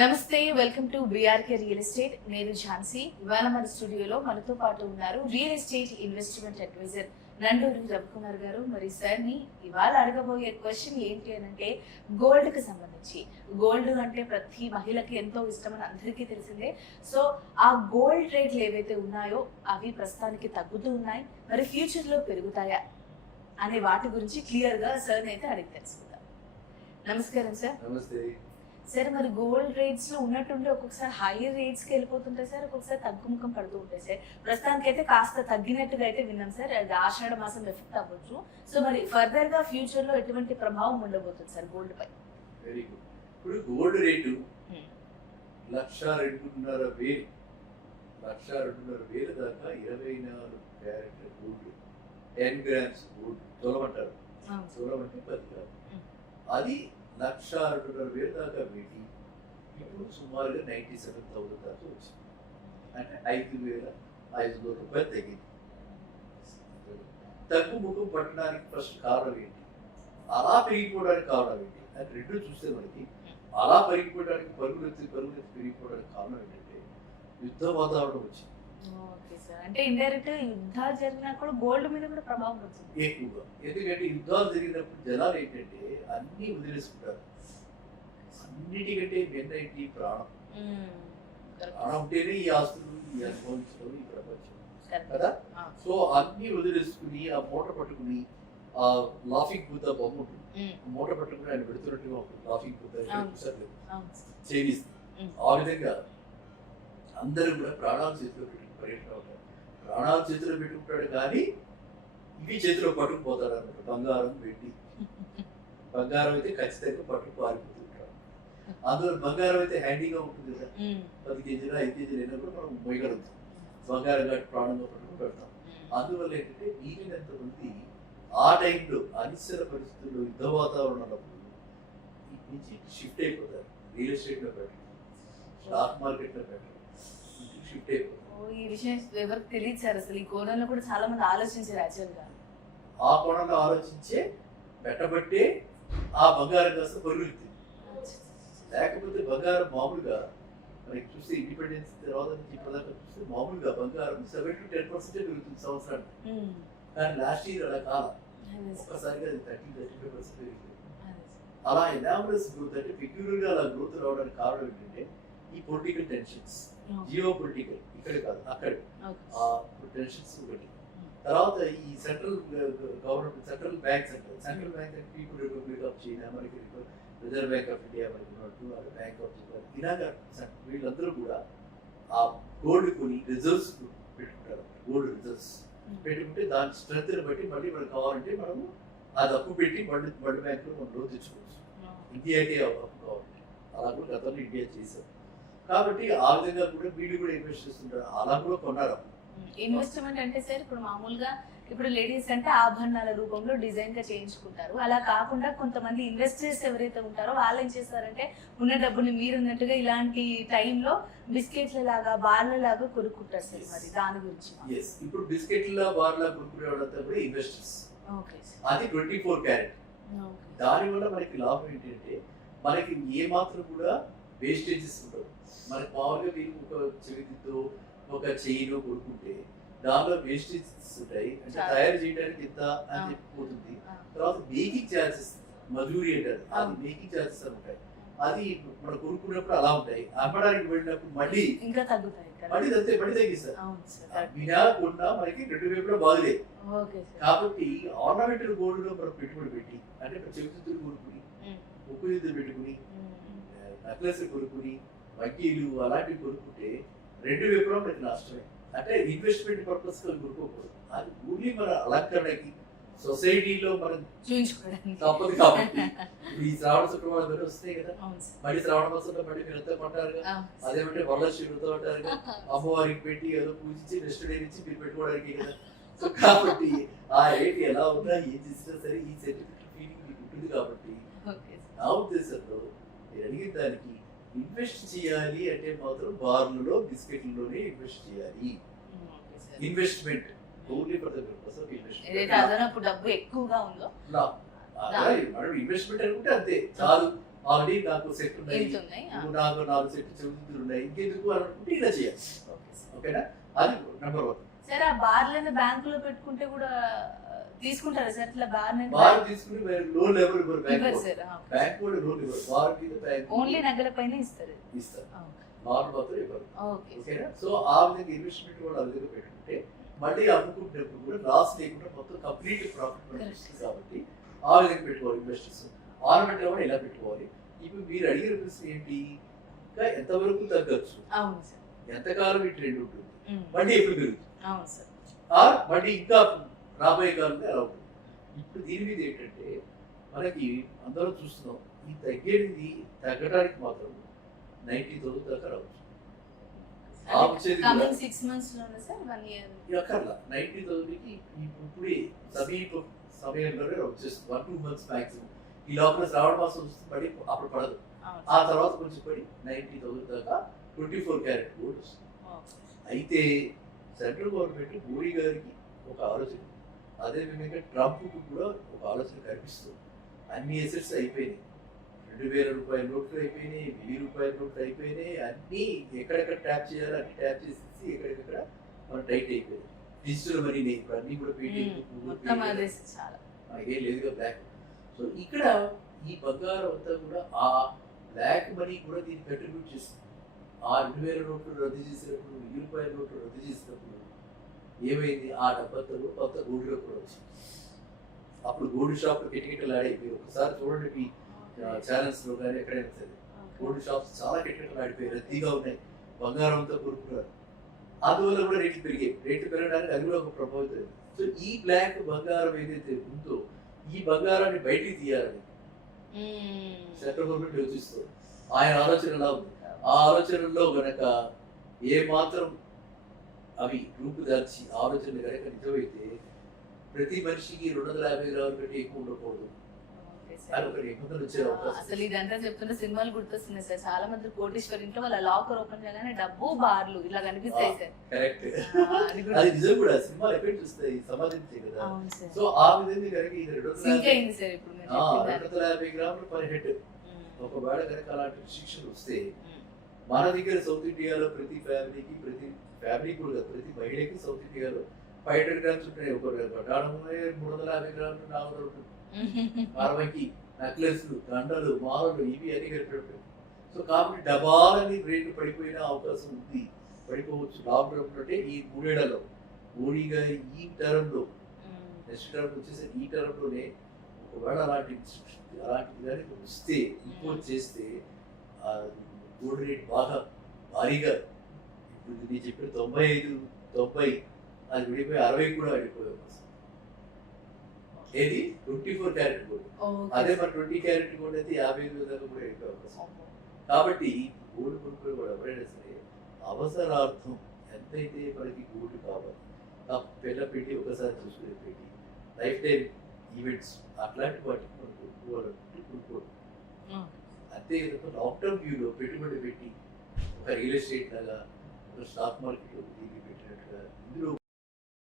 నమస్తే, welcome to BRK real estate. నేను ఝాన్సీ. ఇవాళ మన స్టూడియోలో మనతో పాటు ఉన్నారు real estate investment advisor Nanduri Ravikumar గారు. మరి సార్ని ఇవాళ అడగబోయే క్వశ్చన్ ఏంటి అని అంటే, గోల్డ్ కి సంబంధించి. గోల్డ్ అంటే ప్రతి మహిళకి ఎంతో ఇష్టం అని అందరికీ తెలిసిందే. సో ఆ గోల్డ్ రేట్లు ఏవైతే ఉన్నాయో అవి ప్రస్తుతానికి తగ్గుతూ ఉన్నాయి, మరి ఫ్యూచర్ లో పెరుగుతాయా అనే వాటి గురించి క్లియర్ గా సార్ అయితే అడిగి తెలుసుకుందాం. నమస్కారం సార్. నమస్తే సార్, మరి గోల్డ్ రేట్స్ లో ఉన్నట్టుండి ఒక్కొక్కసారి హైయర్ రేట్స్ కి వెళ్ళిపోతుంటాయి సార్, ఒక్కొక్కసారి తగ్గుముఖం పడుతూ ఉంటాయి సార్. ప్రస్తుతానికి అయితే కాస్త తగ్గినట్టుగా అయితే విన్నాం సార్, అది ఆషాఢ మాసం ఎఫెక్ట్ అవ్వచ్చు. సో మరి ఫర్దర్ గా ఫ్యూచర్ లో ఎటువంటి ప్రభావం ఉండబోతుంది సార్ గోల్డ్ పై? Very good. ఇప్పుడు గోల్డ్ రేటు 1,02,500 దాకా 24 క్యారెట్ గోల్డ్, 10 గ్రామ్స్ గోల్డ్ తులం అంటారు. తులం అంటే 10 గ్రాములు. అది 1,02,500 దాకా పెట్టి ఇప్పుడు సుమారుగా 97,000 దాకా వచ్చింది. అంటే 5,500 రూపాయలు తగ్గింది. తగ్గు ముఖం పట్టడానికి ఫస్ట్ కారణం ఏంటి, అలా పెరిగిపోవడానికి కారణం ఏంటి అని రెండు చూస్తే మనకి అలా పెరిగిపోవడానికి పరుగులెత్తి పెరిగిపోవడానికి కారణం ఏంటంటే యుద్ధ వాతావరణం వచ్చింది. అంటే ఇండైరెక్ట్ యుద్ధాలు జరిగినా కూడా గోల్డ్ మీద కూడా ప్రభావం వచ్చింది ఎక్కువగా. ఎందుకంటే యుద్ధాలు జరిగినప్పుడు జనాలు ఏంటంటే అన్ని వదిలేసుకుంటారు. అన్నిటికంటే మెయిన్ ఏంటి, ప్రాణం. ప్రాణం ఉంటేనే ఈ ఆస్తులు, ఈ అనుభవించడం, ఈ ప్రపంచం కదా. సో అన్ని వదిలేసుకుని ఆ మూట పట్టుకుని, ఆ లాఫింగ్ బుద్ధ బొమ్మ ఉంటుంది, మూట పట్టుకుని ఆయన పెడుతున్నట్టుగా ఉంటుంది. లాఫింగ్ బుద్ధ చూసారు చైనీస్. ఆ విధంగా అందరూ కూడా ప్రాణాలు చేతిలో పెట్టుకుని పర్యటన ఉంటారు. ప్రాణాలు చేతిలో పెట్టుకుంటాడు కానీ ఇవి చేతిలో పట్టుకుపోతాడు అన్నమాట. బంగారం, వెండి. బంగారం అయితే ఖచ్చితంగా పట్టుకు పారిపోతుంటాడు. అందులో బంగారం అయితే హ్యాండీగా ఉంటుంది కదా, 10 కేజీలు 5 కేజీలు అయినా కూడా మనం మొయ్యగలుగుతాం. బంగారం కాబట్టి ప్రాణంగా పట్టుకుని పెడతాం. అందువల్ల ఏంటంటే వీలైనంత మంది ఆ టైంలో అనిశ్చిత పరిస్థితుల్లో యుద్ధ వాతావరణంలో ఇటు నుంచి షిఫ్ట్ అయిపోతారు. రియల్ ఎస్టేట్లో పెట్టడం, స్టాక్ మార్కెట్లో పెట్టడం, ఇంటికి షిఫ్ట్ అయిపోతారు. ఈ విషయం ఎవరికి తెలియదు సార్. అసలు ఈ కోణంలో కూడా చాలా మంది ఆలోచించారు యాక్చువల్ గా. ఆ కోణంలో ఆలోచించే పెట్టబట్టే ఆ బంగారం కాస్త పరుగులుతుంది. లేకపోతే బంగారం మామూలుగా మనకి చూస్తే ఇండిపెండెన్స్ తర్వాత నుంచి ఇప్పటిదాకా చూస్తే మామూలుగా బంగారం 7 to 10% పెరుగుతుంది సంవత్సరానికి. కానీ లాస్ట్ ఇయర్ అలా కాలం, ఒక్కసారిగా 30-35% పెరిగింది. అలా ఎనామరస్ గ్రోత్ అంటే పెక్యులర్గా అలా గ్రోత్ రావడానికి కారణం ఏంటంటే ఈ పొలిటికల్ టెన్షన్స్, జియో పొలిటికల్, ఇక్కడ కాదు అక్కడ టెన్షన్స్ ఒకటి. తర్వాత ఈ సెంట్రల్ గవర్నమెంట్, సెంట్రల్ బ్యాంక్స్ అంటారు. సెంట్రల్ బ్యాంక్ అంటే పీపుల్ రిపబ్లిక్ ఆఫ్ చైనా, మనకి రిజర్వ్ బ్యాంక్ ఆఫ్ ఇండియా మనకి ఉన్నట్టు, అది బ్యాంక్ ఆఫ్ జపాన్, ఇలాగా వీళ్ళందరూ కూడా ఆ గోల్డ్ కొని రిజర్వ్స్ పెట్టుకుంటారు. గోల్డ్ రిజర్వ్స్ పెట్టుకుంటే దాని స్ట్రెంత్ బట్టి మళ్ళీ మనకు కావాలంటే మనము అది అప్పు పెట్టి వరల్డ్ బ్యాంక్లో మనం లోన్ తెచ్చుకోవచ్చు. ఇండియాకే అప్పు కావాలంటే అలా కూడా గతంలో ఇండియా చేశారు. కాబట్టి ఆ విధంగా కూడా వీళ్ళు కూడా ఇన్వెస్ట్ చేస్తుంటారు. అలా కూడా కొన్నారు. ఇన్వెస్ట్మెంట్ అంటే సార్ ఇప్పుడు మామూలుగా ఇప్పుడు లేడీస్ అంటే ఆభరణాల రూపంలో డిజైన్ గా చేయించుకుంటారు. అలా కాకుండా కొంతమంది ఇన్వెస్టర్స్ ఎవరైతే ఉంటారో వాళ్ళు ఏం చేస్తారంటే ఉన్న డబ్బుని మీరున్నట్టుగా ఇలాంటి టైంలో బిస్కెట్ల లాగా, బార్ల లాగా కొనుక్కుంటారు సార్. మరి దాని గురించి ఇప్పుడు బిస్కెట్ల బార్ల కొనుక్కునే వాళ్ళంతా కూడా ఇన్వెస్టర్స్. అది 24 క్యారెట్. దానివల్ల మనకి లాభం ఏంటంటే మనకి ఏ మాత్రం కూడా వేస్టేజెస్ ఉండవు. మనకి మామూలుగా మీరు ఒక చెవితో ఒక చైన్ కొనుక్కుంటే దానిలో వేస్టేజెస్ ఉంటాయి. అంటే తయారు చేయడానికి ఎంత అని చెప్పిపోతుంది. తర్వాత మేకింగ్ ఛార్జెస్, మజూరీ అంటారు, అది మేకింగ్ ఛార్జెస్ అని ఉంటాయి. అది మనం కొనుక్కున్నప్పుడు అలా ఉంటాయి. అమ్మడానికి వెళ్ళినప్పుడు మళ్ళీ ఇంకా తగ్గుతాయి, మళ్ళీ అంతే, మళ్ళీ తగ్గిస్తారు. వినా కొన్నా మనకి రెండు వైపులా బాగులేదు. కాబట్టి ఆర్నమెంటల్ గోల్డ్ లో మనం పెట్టుబడి పెట్టి, అంటే చెవితులు కొనుక్కుని, ఉప్పు దిద్దులు పెట్టుకుని, నెక్లెస్ కొనుక్కుని, వడ్డీలు అలాంటివి కొనుక్కుంటే రెండు వైపులా మనకి నష్టమే. అంటే ఇన్వెస్ట్మెంట్ పర్పస్ కొనుక్కోకూడదు. అది ఊరి మన అలంకరణకి, సొసైటీలో మనం తప్పదు. కాబట్టి ఇప్పుడు ఈ శ్రావణ శుక్రవారం వరకు వస్తాయి కదా, మళ్ళీ శ్రావణ మాసంలో మళ్ళీ మీరు ఎంత కొంటారు. అదేమంటే వరలక్ష్మి వృతం అంటారు, అమ్మవారికి పెట్టి ఏదో పూజించి నెక్స్ట్ డే నుంచి మీరు పెట్టుకోవడానికి కదా. సో కాబట్టి ఆ రేట్ ఎలా ఉన్నా ఏం చేసినా సరే ఈ సర్టిఫికెట్ ఫీలింగ్ మీకు ఉంటుంది. కాబట్టి నా ఉద్దేశంలో మీరు అడిగిన దానికి ఇన్వెస్ట్ చేయాలి అంటే మాత్రం బార్లలో, బిస్కెట్లలోనే ఇన్వెస్ట్ చేయాలి. Investment only for the purpose of investment. అదనపు డబ్బు ఎక్కువగా ఉందో మనం ఇన్వెస్ట్మెంట్ అనుకుంటే అంతే చాలు. ఆల్రెడీ నాకు సెట్ ఉన్నాయి, ఎంత ఉన్నాయి నాకు 4 సెట్ చెవులు ఉన్నాయి, ఇంకెందుకు అని అనుకుంటే ఇలా చేయాలి. ఓకేనా? అది నెంబర్ 1. సార్ ఆ బార్లను బ్యాంకులో పెట్టుకుంటే కూడా తీసుకుంటారా సార్ ఇట్లా బార్ తీసుకుని లోన్ ఎవరు ఇవ్వరు, బ్యాంక్ కూడా లోన్ ఇవ్వరు, బార్ మీద బ్యాంక్ ఓన్లీ నగల పైన ఇస్తారు. బార్ మాత్రం ఇవ్వరు. ఓకేనా? సో ఆ విధంగా ఇన్వెస్ట్మెంట్ కూడా ఆ విధంగా పెట్టుకుంటే మళ్ళీ అమ్ముకుంటున్నప్పుడు కూడా లాస్ లేకుండా మొత్తం కంప్లీట్ ప్రాఫిట్ మనకి వస్తుంది. కాబట్టి ఆ విధంగా పెట్టుకోవాలి ఇన్వెస్టర్స్. ఆర్నమెంట్ కూడా ఇలా పెట్టుకోవాలి. ఇప్పుడు మీరు అడిగిన ప్రశ్న ఏంటి, ఇంకా ఎంతవరకు తగ్గచ్చు, ఎంతకాలం ఈ ట్రెండ్ ఉంటుంది, మళ్ళీ ఎప్పుడు పెరుగుతుంది, మళ్ళీ ఇంకా రాబోయే కాలంలో ఎలా ఉంటుంది. ఇప్పుడు దీని మీద ఏంటంటే మనకి అందరం చూస్తున్నాం, ఈ తగ్గడానికి మాత్రం 90,000 దాకా రావచ్చు. అక్కర్లా 90,000కి ఇప్పుడే సమీప సమయంలోనే వచ్చేస్తుంది. 1-2 months మాక్సిమం. ఈ లోపల శ్రావణ మాసం వస్తుంది, పడి అప్పుడు పడదు. ఆ తర్వాత కొంచెం పడి 90,000 దాకా 24 క్యారెట్ గోల్డ్ వస్తుంది. అయితే సెంట్రల్ గవర్నమెంట్ మోడీ గారికి ఒక ఆలోచన, అదేవిధంగా ట్రంప్ కూడా ఒక ఆలోచన కనిపిస్తుంది. అన్ని ఎసెట్స్ అయిపోయినాయి, 2,000 రూపాయల నోట్లు అయిపోయినాయి, 1,000 రూపాయల నోట్లు అయిపోయినాయి, అన్నీ ఎక్కడెక్కడ ట్యాప్ చేయాలో అన్ని ట్యాప్ చేసేసి ఎక్కడెక్కడ మనం టైట్ అయిపోయింది. డిజిటల్ మనీనే ఇప్పుడు అన్ని కూడా పేటిఎం ఏం లేదుగా బ్లాక్. సో ఇక్కడ ఈ బంగారం అంతా కూడా ఆ బ్లాక్ మనీ కూడా దీన్ని కంట్రిబ్యూట్ చేస్తుంది. ఆ 2,000 నోట్లు రద్దు చేసినప్పుడు, 1,000 రూపాయల నోట్లు రద్దు చేసినప్పుడు ఏమైంది, ఆ డబ్బంతా కూడా కొత్త గోల్డ్లో కూడా వచ్చింది. అప్పుడు గోల్డ్ షాప్లో కిటకిటలు ఆడైపోయి, ఒకసారి చూడండి ఛానల్స్ లో కానీ ఎక్కడైనా సరే గోల్డ్ షాప్స్ చాలా కిటకిటలు ఆడిపోయి రద్దీగా ఉన్నాయి, బంగారం అంతా కొనుక్కున్నారు. అందువల్ల కూడా రేట్లు పెరిగాయి. రేట్లు పెరగడానికి అది కూడా ఒక ప్రభావితం. సో ఈ బ్లాక్ బంగారం ఏదైతే ఉందో ఈ బంగారాన్ని బయటికి తీయాలని సెంట్రల్ గవర్నమెంట్ యోచిస్తుంది. ఆయన ఆలోచన ఎలా ఉంది, ఆ ఆలోచనల్లో గనక ఏ మాత్రం అవి రూపుదాల్చి ఆలోచనలు కనుక నిజమైతే ప్రతి మనిషికి 250 గ్రాముల కంటే ఎక్కువ ఉండకూడదు అని ఒక నిబంధన వచ్చే అవకాశం. అసలు ఇదంతా చెప్తుంటే సినిమాలు గుర్తొస్తున్నాయి సార్. చాలా మంది కోటీశ్వరి ఇంట్లో వాళ్ళ లాకర్ ఓపెన్ చేయగానే డబ్బు బార్లు ఇలా కనిపిస్తాయి సార్. కరెక్ట్, అది నిజం కూడా. సినిమాలు ఎఫెక్ట్ చూస్తాయి, సమాధించాయి కదా. సో ఆ విధంగా కనుక ఇది 250 గ్రాములు పర్ హెడ్ ఒకవేళ కనుక అలాంటి రిస్ట్రిక్షన్ వస్తే మన దగ్గర సౌత్ ఇండియాలో ప్రతి ఫ్యామిలీకి కూడా ప్రతి మహిళకి సౌత్ ఇండియాలో 500 గ్రామ్స్ ఉంటాయి. ఒక పటాణం 350 గ్రాములు 400 60కి నెక్లెస్లు, దండలు, మాలలు ఇవి అన్ని కలిపి. సో కాబట్టి డబాలని రేట్లు పడిపోయిన అవకాశం ఉంది, పడిపోవచ్చు. లాక్డౌన్ అంటే ఈ 3 ఏళ్లలో మోడీ గారి ఈ టర్మ్లో, నెక్స్ట్ టర్మ్ వచ్చేసి ఈ టర్మ్లోనే ఒకవేళ అలాంటిది కానీ వస్తే, ఇంపోర్ట్ చేస్తే గోల్డ్ రేట్ బాగా భారీగా, ఇప్పుడు నేను చెప్పిన 95-90 అది విడిపోయి 60 కూడా వెళ్ళిపోయే అవకాశం. ఏది 24 క్యారెట్ గోల్డ్. అదే మన 20 క్యారెట్ గోల్డ్ అయితే 55,000 దాకా కూడా వెళ్ళిపోయే అవకాశం. కాబట్టి గోల్డ్ కొనుక్కునే కూడా ఎవరైనా సరే అవసరార్థం ఎంతైతే మనకి గోల్డ్ కావాలి, పెళ్ళ పెట్టి ఒకసారి చూసుకునే పెట్టి లైఫ్ టైం ఈవెంట్స్ అట్లాంటి వాటికి మనం కొనుక్కోవాలంటే కొనుక్కోవడం. అంతే విధంగా లాంగ్ టర్మ్ వ్యూలో పెట్టుబడి పెట్టి ఒక రియల్ ఎస్టేట్ లాగా, ఒక స్టాక్ మార్కెట్లో దీన్ని పెట్టినట్టుగా ఇందులో